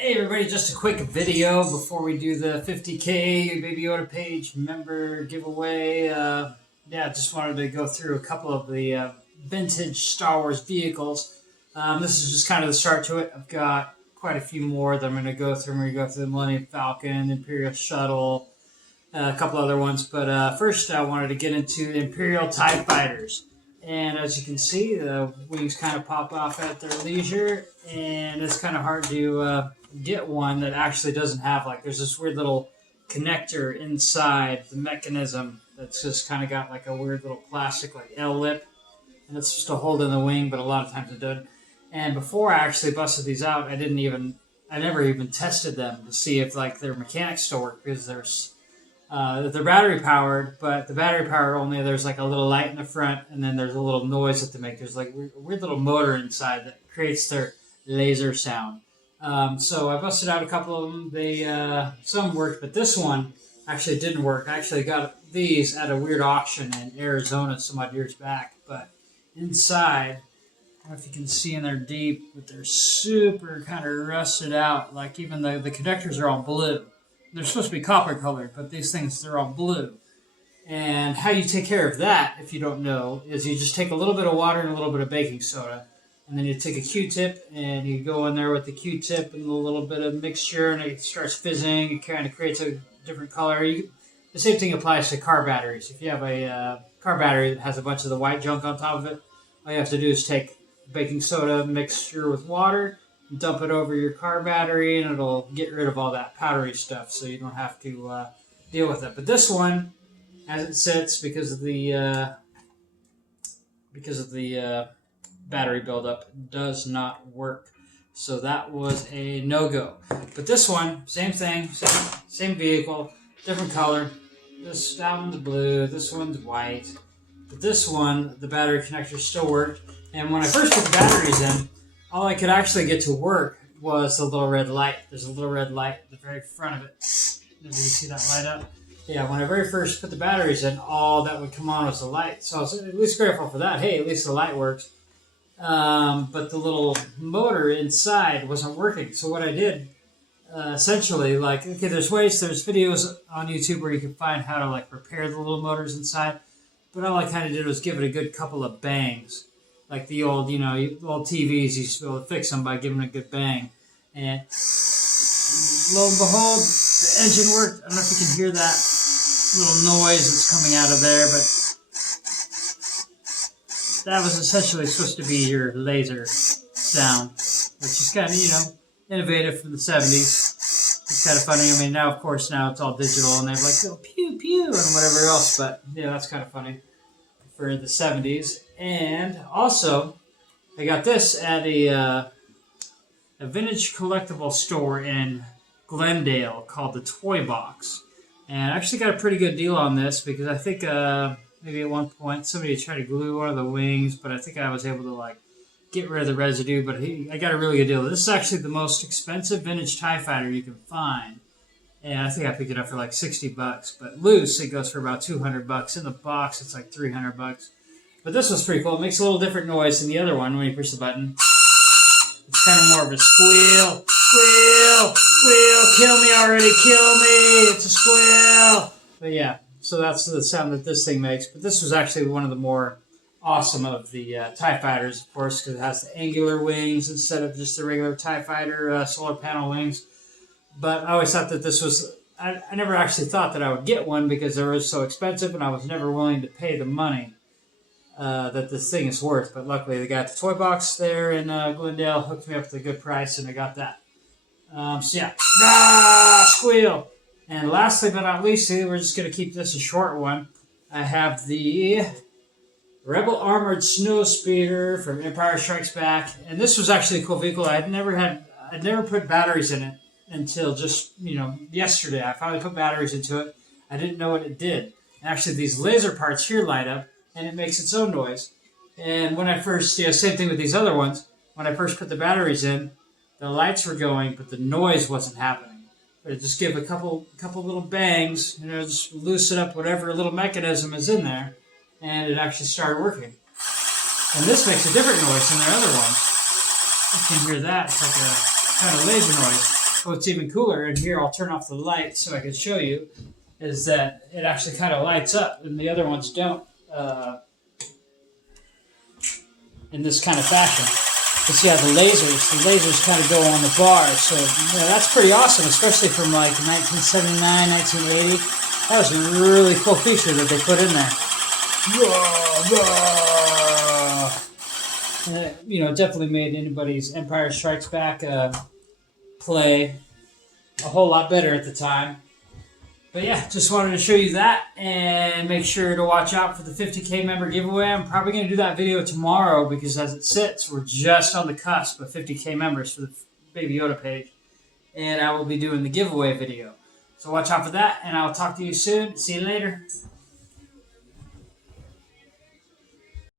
Hey everybody, just a quick video before we do the 50K Baby Yoda page member giveaway. Just wanted to go through a couple of the vintage Star Wars vehicles. This is just kind of the start to it. I've got quite a few more that I'm going to go through. I'm going to go through the Millennium Falcon, Imperial Shuttle, a couple other ones. But first I wanted to get into the Imperial TIE Fighters. And as you can see, the wings kind of pop off at their leisure, and it's kind of hard to get one that actually doesn't have, like, there's this weird little connector inside the mechanism that's just kind of got like a weird little plastic like L-lip, and it's just to hold in the wing, but a lot of times it doesn't. And before I actually busted these out, I never even tested them to see if like their mechanics still work, because they're battery powered, but the battery power only, there's like a little light in the front, and then there's a little noise that they make. There's like a weird little motor inside that creates their laser sound. So I busted out a couple of them. Some worked, but this one actually didn't work. I actually got these at a weird auction in Arizona some odd years back. But inside, I don't know if you can see in there deep, but they're super kind of rusted out. Like even the connectors are all blue. They're supposed to be copper colored, but these things, they're all blue. And how you take care of that, if you don't know, is you just take a little bit of water and a little bit of baking soda, and then you take a Q-tip and you go in there with the Q-tip and a little bit of mixture, and it starts fizzing. It kind of creates a different color. The same thing applies to car batteries. If you have a car battery that has a bunch of the white junk on top of it, all you have to do is take baking soda mixture with water, dump it over your car battery, and it'll get rid of all that powdery stuff, so you don't have to deal with it. But this one, as it sits, because of the battery buildup, does not work. So that was a no-go. But this one, same thing, same vehicle, different color. That one's blue, this one's white. But this one, the battery connector still worked. And when I first put the batteries in, all I could actually get to work was the little red light. There's a little red light at the very front of it. Maybe you see that light up? Yeah, when I very first put the batteries in, all that would come on was the light. So I was at least grateful for that. Hey, at least the light works. But the little motor inside wasn't working. So what I did, essentially, like, okay, there's videos on YouTube where you can find how to, like, repair the little motors inside. But all I kind of did was give it a good couple of bangs. Like the old, old TVs, you used to be able to fix them by giving it a good bang. And lo and behold, the engine worked. I don't know if you can hear that little noise that's coming out of there, but that was essentially supposed to be your laser sound, which is kind of, innovative from the 70s. It's kind of funny. I mean, now, of course, it's all digital, and they have like little pew pew and whatever else, but yeah, that's kind of funny for the 70s. And also, I got this at a vintage collectible store in Glendale called the Toy Box. And I actually got a pretty good deal on this, because I think maybe at one point somebody tried to glue one of the wings, but I think I was able to like get rid of the residue. But I got a really good deal. This is actually the most expensive vintage TIE Fighter you can find. And I think I picked it up for like $60, but loose it goes for about $200. In the box it's like $300. But this was pretty cool. It makes a little different noise than the other one when you push the button. It's kind of more of a squeal, squeal, squeal, kill me already, kill me, it's a squeal. But yeah, so that's the sound that this thing makes. But this was actually one of the more awesome of the TIE Fighters, of course, because it has the angular wings instead of just the regular TIE Fighter solar panel wings. But I always thought that this was, I never actually thought that I would get one, because they were so expensive, and I was never willing to pay the money that this thing is worth. But luckily the guy at the Toy Box there in Glendale hooked me up with a good price, and I got that. So yeah, squeal. And lastly but not least, we're just going to keep this a short one. I have the Rebel Armored Snowspeeder from Empire Strikes Back, and this was actually a cool vehicle. I'd never put batteries in it until just yesterday. I finally put batteries into it. I didn't know what it did. And actually, these laser parts here light up, and it makes its own noise. And when I first, same thing with these other ones, when I first put the batteries in, the lights were going, but the noise wasn't happening. But it just give a couple little bangs, just loosen up whatever little mechanism is in there, and it actually started working. And this makes a different noise than the other ones. You can hear that. It's like a kind of laser noise. what's even cooler, and here I'll turn off the light so I can show you, is that it actually kind of lights up, and the other ones don't in this kind of fashion. You see how the lasers kind of go on the bars, so that's pretty awesome, especially from like 1979, 1980. That was a really cool feature that they put in there. And it, definitely made anybody's Empire Strikes Back play a whole lot better at the time. But yeah, just wanted to show you that, and make sure to watch out for the 50K member giveaway. I'm probably going to do that video tomorrow because as it sits, we're just on the cusp of 50K members for the Baby Yoda page. And I will be doing the giveaway video. So watch out for that, and I'll talk to you soon. See you later.